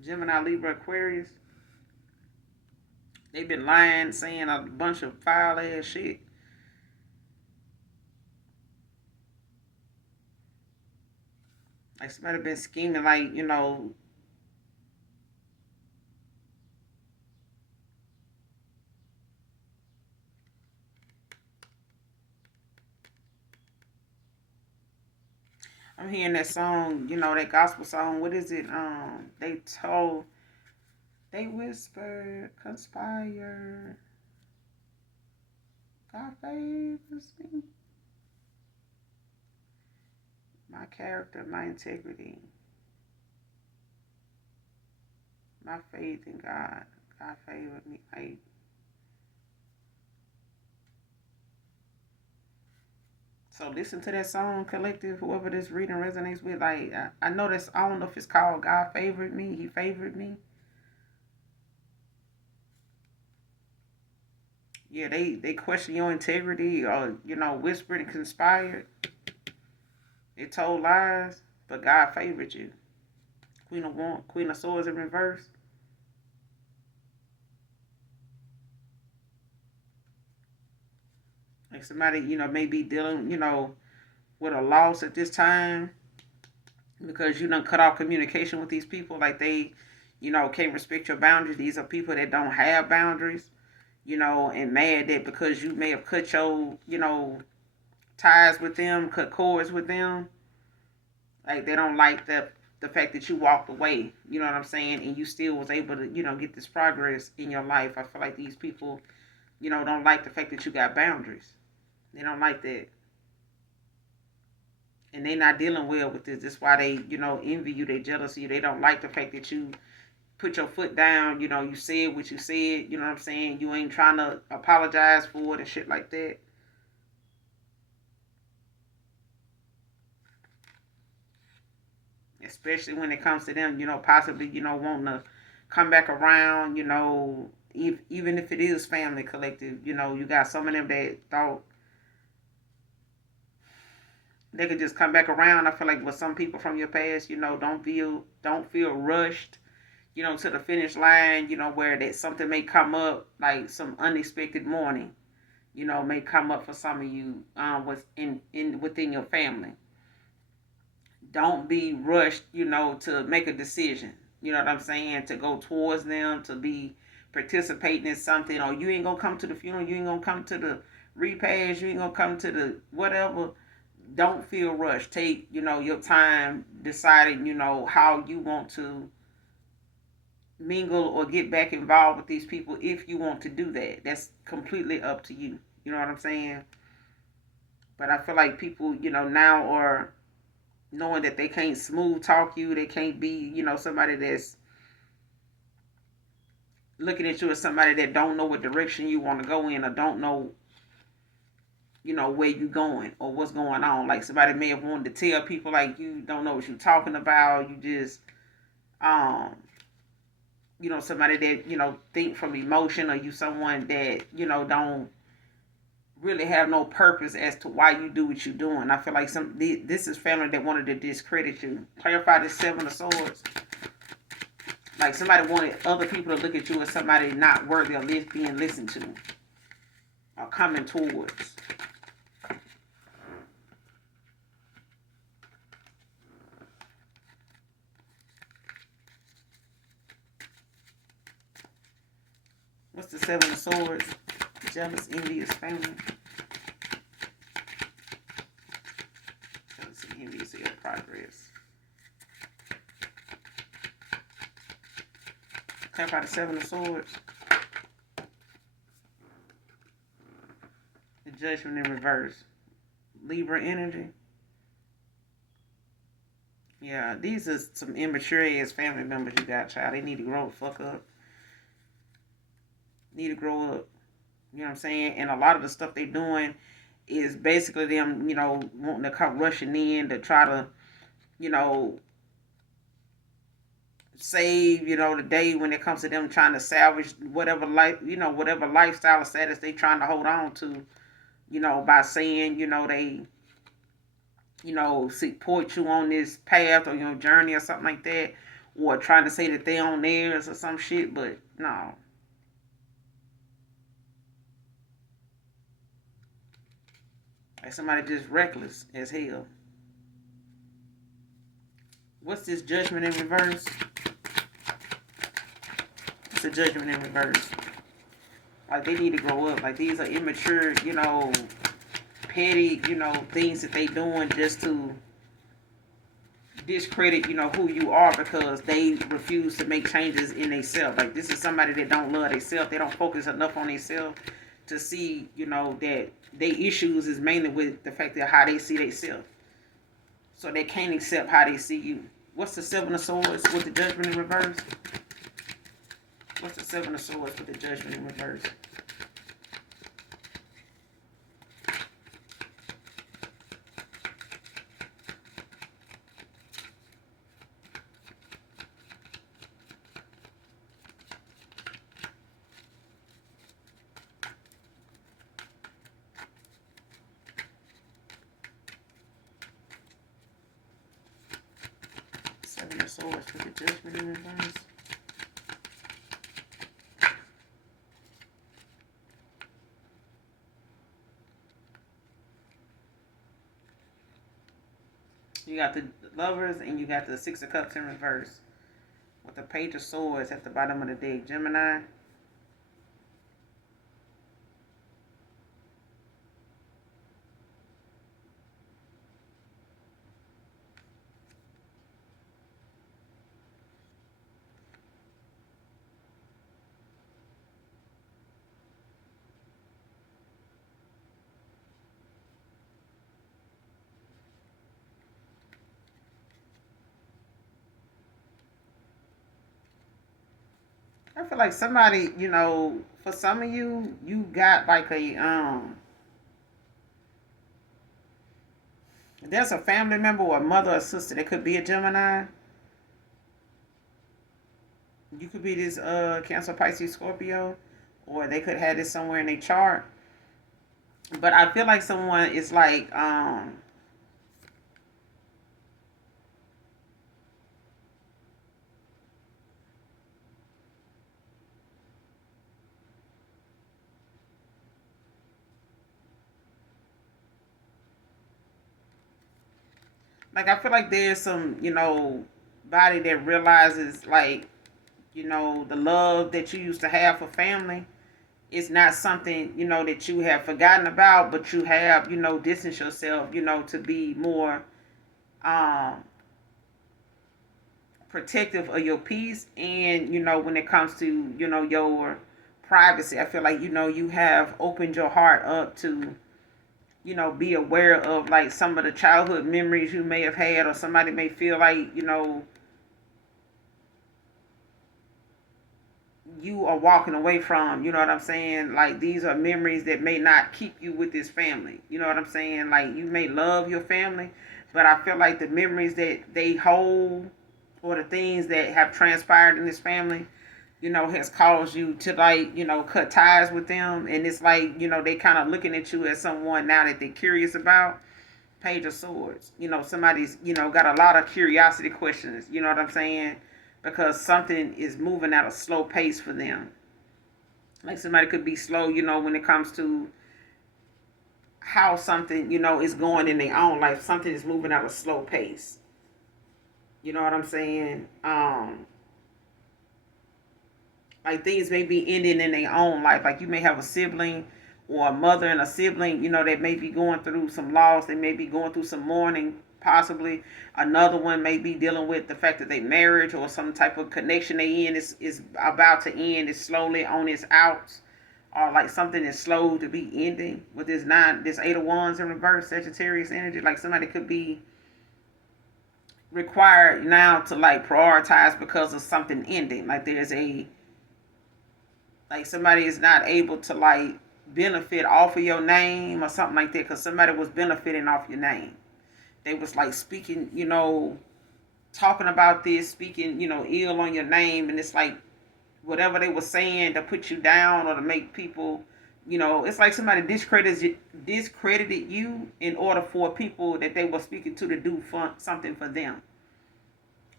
Gemini, Libra, Aquarius. They've been lying, saying a bunch of foul ass shit. Like somebody been scheming, like, I'm hearing that song, that gospel song. What is it? They whisper, conspire, God favors me. My character, my integrity, my faith in God. God favored me. So listen to that song, collective. Whoever this reading resonates with, like I know this. I don't know if it's called God favored me. He favored me. Yeah, they question your integrity, or whispered and conspired. They told lies, but God favored you. Queen of Swords in reverse. Like somebody, may be dealing, with a loss at this time because you done cut off communication with these people. Like they, can't respect your boundaries. These are people that don't have boundaries, and mad that because you may have cut your, ties with them, cut cords with them. Like they don't like the fact that you walked away. You know what I'm saying? And you still was able to, get this progress in your life. I feel like these people, don't like the fact that you got boundaries. They don't like that. And they not dealing well with this. That's why they, envy you, they jealous of you. They don't like the fact that you put your foot down, you said what you said, you know what I'm saying? You ain't trying to apologize for it and shit like that. Especially when it comes to them, possibly, wanting to come back around, even if it is family collective, you got some of them that thought they could just come back around. I feel like with some people from your past, don't feel rushed, to the finish line, where that something may come up, like some unexpected mourning, may come up for some of you within your family. Don't be rushed, to make a decision. You know what I'm saying? To go towards them, to be participating in something, or you ain't gonna come to the funeral, you ain't gonna come to the repast, you ain't gonna come to the whatever. Don't feel rushed. Take, your time deciding, how you want to mingle or get back involved with these people if you want to do that. That's completely up to you. You know what I'm saying? But I feel like people, now are knowing that they can't smooth talk you, they can't be, somebody that's looking at you as somebody that don't know what direction you want to go in or don't know, where you going or what's going on. Like somebody may have wanted to tell people like you don't know what you're talking about. You just um somebody that, think from emotion, or you someone that, don't really have no purpose as to why you do what you're doing. I feel like this is family that wanted to discredit you. Clarify this Seven of Swords. Like somebody wanted other people to look at you as somebody not worthy of being listened to or coming towards. What's the Seven of Swords? Jealous, envious family. Jealous and envious of your progress. Clarify the Seven of Swords. The Judgment in reverse. Libra energy. Yeah, these are some immature ass family members you got, child. They need to grow the fuck up. Need to grow up. You know what I'm saying? And a lot of the stuff they doing is basically them, wanting to come rushing in to try to, you know, save, the day when it comes to them trying to salvage whatever life, whatever lifestyle or status they trying to hold on to, by saying, they, support you on this path or your journey or something like that, or trying to say that they on theirs or some shit, but no. Like somebody just reckless as hell. What's this Judgment in reverse? It's a Judgment in reverse. Like they need to grow up. Like these are immature, petty, things that they doing just to discredit, who you are because they refuse to make changes in themselves. Like this is somebody that don't love themselves. They don't focus enough on themselves to see, that their issues is mainly with the fact that how they see themselves. So they can't accept how they see you. What's the Seven of Swords with the Judgment in reverse? What's the Seven of Swords with the Judgment in reverse? Seven of Swords with the Judgment in reverse. You got the Lovers and you got the Six of Cups in reverse. with the Page of Swords at the bottom of the deck. Gemini. I feel like somebody, for some of you, you got like there's a family member or a mother or sister that could be a Gemini. You could be this Cancer, Pisces, Scorpio, or they could have this somewhere in their chart. But I feel like someone is like I feel like there's some, body that realizes like, the love that you used to have for family is not something, that you have forgotten about, but you have, distanced yourself, to be more um protective of your peace. And when it comes to your privacy, I feel like you have opened your heart up to be aware of like some of the childhood memories you may have had, or somebody may feel like you are walking away from. You know what I'm saying? Like these are memories that may not keep you with this family. You know what I'm saying? Like you may love your family, but I feel like the memories that they hold, or the things that have transpired in this family, has caused you to like, cut ties with them. And it's like, they kind of looking at you as someone now that they're curious about. Page of Swords. Somebody's, got a lot of curiosity questions. You know what I'm saying? Because something is moving at a slow pace for them. Like somebody could be slow, when it comes to how something, is going in their own life. Something is moving at a slow pace. You know what I'm saying? Like things may be ending in their own life. Like you may have a sibling or a mother and a sibling, that may be going through some loss. They may be going through some mourning, possibly. Another one may be dealing with the fact that they marriage or some type of connection they in is about to end. Is slowly on its outs. Or like something is slow to be ending with this 8 of Wands in reverse, Sagittarius energy. Like somebody could be required now to like prioritize because of something ending. Like there's like somebody is not able to like benefit off of your name or something like that, because somebody was benefiting off your name. They was like speaking, talking about this, speaking, ill on your name. And it's like whatever they were saying to put you down or to make people, it's like somebody discredited you in order for people that they were speaking to do something for them.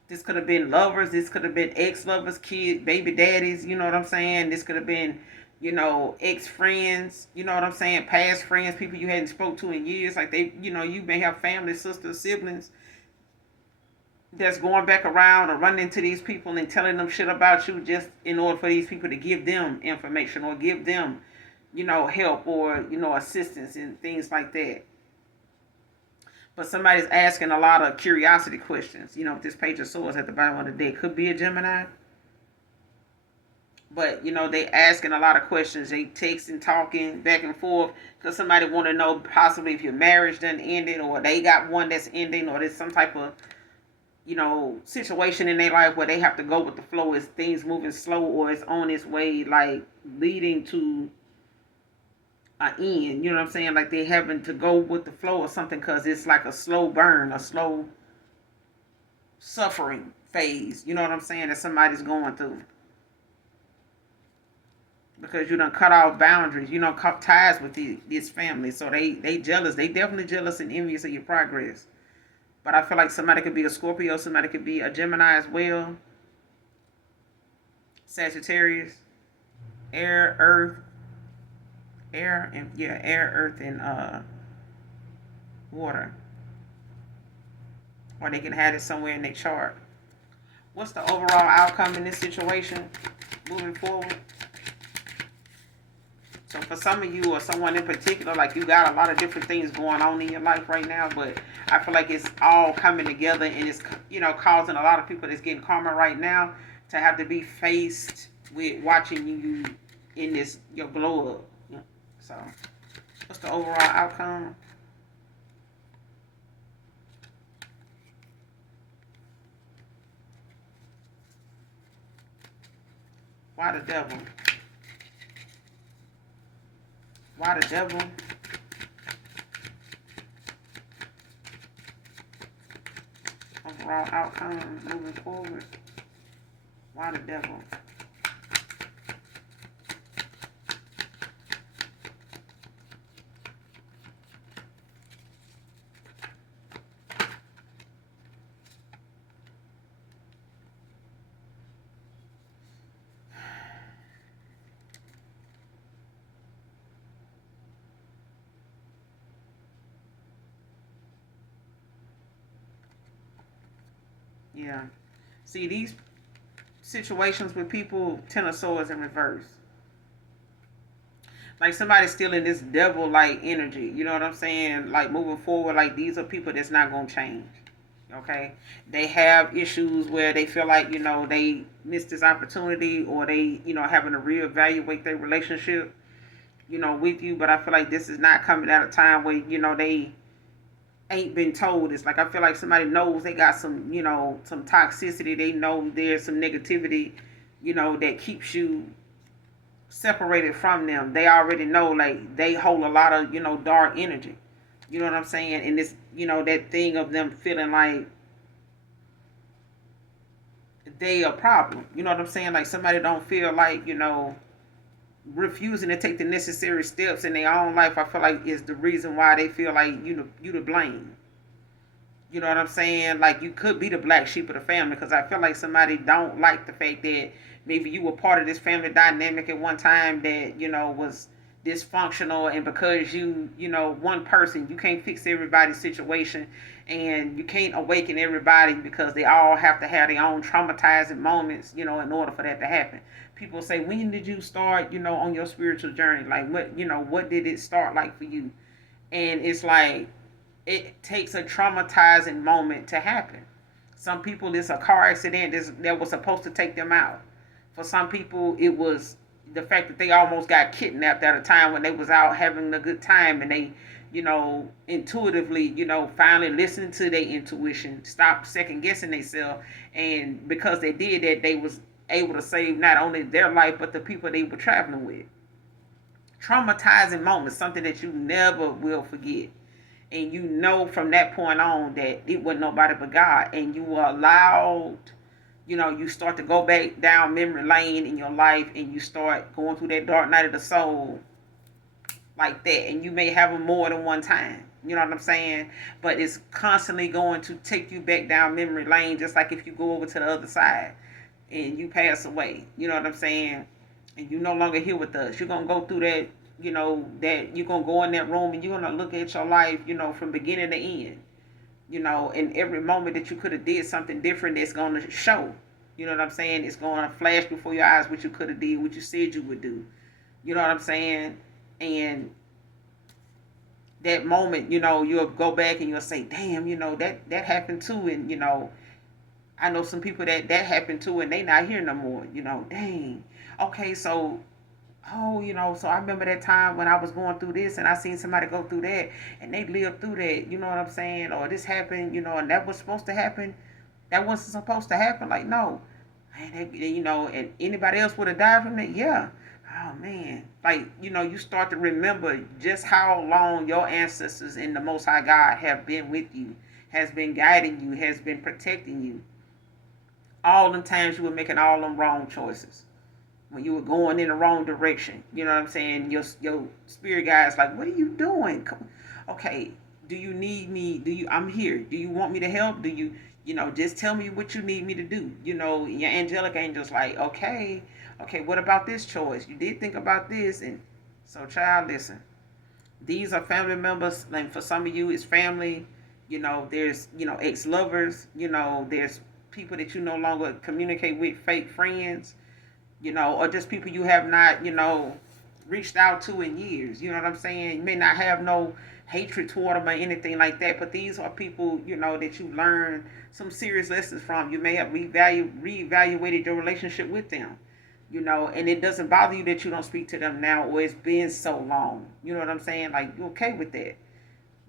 This could have been lovers. This could have been ex-lovers, kids, baby daddies. You know what I'm saying? This could have been, ex-friends. You know what I'm saying? Past friends, people you hadn't spoke to in years. Like they, you may have family, sisters, siblings that's going back around or running into these people and telling them shit about you just in order for these people to give them information or give them, help or, assistance and things like that. But somebody's asking a lot of curiosity questions. This Page of Swords at the bottom of the deck could be a Gemini. But, they asking a lot of questions. They texting, talking back and forth. Because somebody want to know possibly if your marriage done ended. Or they got one that's ending. Or there's some type of, situation in their life where they have to go with the flow. Is things moving slow or it's on its way, like, leading to an end. You know what I'm saying? Like they having to go with the flow or something because it's like a slow burn, a slow suffering phase. You know what I'm saying? That somebody's going through. Because you don't cut off boundaries. You don't cut ties with this family. So they jealous. They definitely jealous and envious of your progress. But I feel like somebody could be a Scorpio. Somebody could be a Gemini as well. Sagittarius. Air, earth. Air, earth, and water. Or they can have it somewhere in their chart. What's the overall outcome in this situation moving forward? So for some of you or someone in particular, like you got a lot of different things going on in your life right now, but I feel like it's all coming together and it's, causing a lot of people that's getting karma right now to have to be faced with watching you in this, your glow up. Yeah. So what's the overall outcome? Why the devil? Why the devil? Overall outcome moving forward. Why the devil? Yeah. See, these situations with people, Ten of Swords in reverse. Like somebody's still in this devil like energy. You know what I'm saying? Like moving forward, like these are people that's not gonna change. Okay? They have issues where they feel like, they missed this opportunity or they, having to reevaluate their relationship, with you. But I feel like this is not coming at a time where, they ain't been told. It's like I feel like somebody knows they got some, some toxicity. They know there's some negativity, that keeps you separated from them. They already know, like they hold a lot of, dark energy. You know what I'm saying? And this, that thing of them feeling like they a problem. You know what I'm saying? Like somebody don't feel like, refusing to take the necessary steps in their own life. I feel like is the reason why they feel like you to blame. You know what I'm saying? Like you could be the black sheep of the family because I feel like somebody don't like the fact that maybe you were part of this family dynamic at one time that, was dysfunctional, and because one person, you can't fix everybody's situation and you can't awaken everybody because they all have to have their own traumatizing moments, in order for that to happen. People say, when did you start, on your spiritual journey? Like what did it start like for you? And it's like it takes a traumatizing moment to happen. Some people, it's a car accident that was supposed to take them out. For some people, it was the fact that they almost got kidnapped at a time when they was out having a good time, and they, intuitively, finally listened to their intuition, stopped second guessing themselves, and because they did that, they was able to save not only their life but the people they were traveling with. Traumatizing moments, something that you never will forget, and from that point on that it wasn't nobody but God, and you were allowed, you start to go back down memory lane in your life, and you start going through that dark night of the soul like that, and you may have them more than one time. You know what I'm saying? But it's constantly going to take you back down memory lane, just like if you go over to the other side and you pass away. You know what I'm saying? And you no longer here with us. You're gonna go through that. That you're gonna go in that room and you're gonna look at your life. From beginning to end. And every moment that you could have did something different, that's gonna show. You know what I'm saying? It's gonna flash before your eyes what you could have did, what you said you would do. You know what I'm saying? And that moment, you'll go back and you'll say, damn, that happened too. And, I know some people that happened to, and they not here no more. Dang. Okay, so, so I remember that time when I was going through this and I seen somebody go through that and they lived through that. You know what I'm saying? Or this happened, and that was supposed to happen. That wasn't supposed to happen. Like, no. And anybody else would have died from it? Yeah. Oh, man. Like, you start to remember just how long your ancestors in the Most High God have been with you, has been guiding you, has been protecting you. All the times you were making all them wrong choices, when you were going in the wrong direction. You know what I'm saying? Your spirit guide's like, what are you doing? Okay, do you need me? I'm here. Do you want me to help? Do you, just tell me what you need me to do. Your angelic angel's like, okay, what about this choice? You did think about this. And so, child, listen. These are family members. Like for some of you, it's family. There's, ex-lovers. There's people that you no longer communicate with, fake friends, or just people you have not, reached out to in years. You know what I'm saying? You may not have no hatred toward them or anything like that, but these are people, that you learn some serious lessons from. You may have reevaluated your relationship with them, and it doesn't bother you that you don't speak to them now or it's been so long. You know what I'm saying? Like, you're okay with that.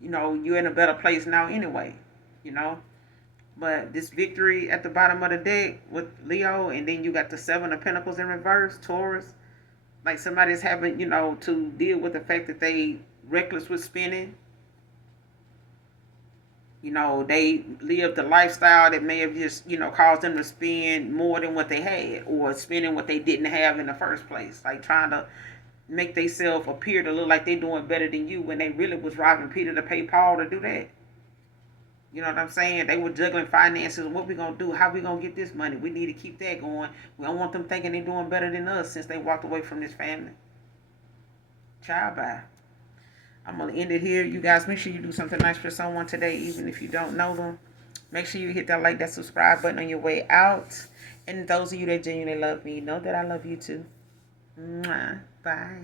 You're in a better place now anyway, you know. But this victory at the bottom of the deck with Leo, and then you got the Seven of Pentacles in reverse, Taurus. Like somebody's having, to deal with the fact that they reckless with spending. They lived a lifestyle that may have just, caused them to spend more than what they had, or spending what they didn't have in the first place. Like trying to make themselves appear to look like they're doing better than you when they really was robbing Peter to pay Paul to do that. You know what I'm saying? They were juggling finances. What we gonna do? How we gonna get this money? We need to keep that going. We don't want them thinking they're doing better than us since they walked away from this family. Child, bye. I'm gonna end it here. You guys, make sure you do something nice for someone today, even if you don't know them. Make sure you hit that like, that subscribe button on your way out. And those of you that genuinely love me, know that I love you too. Mwah. Bye.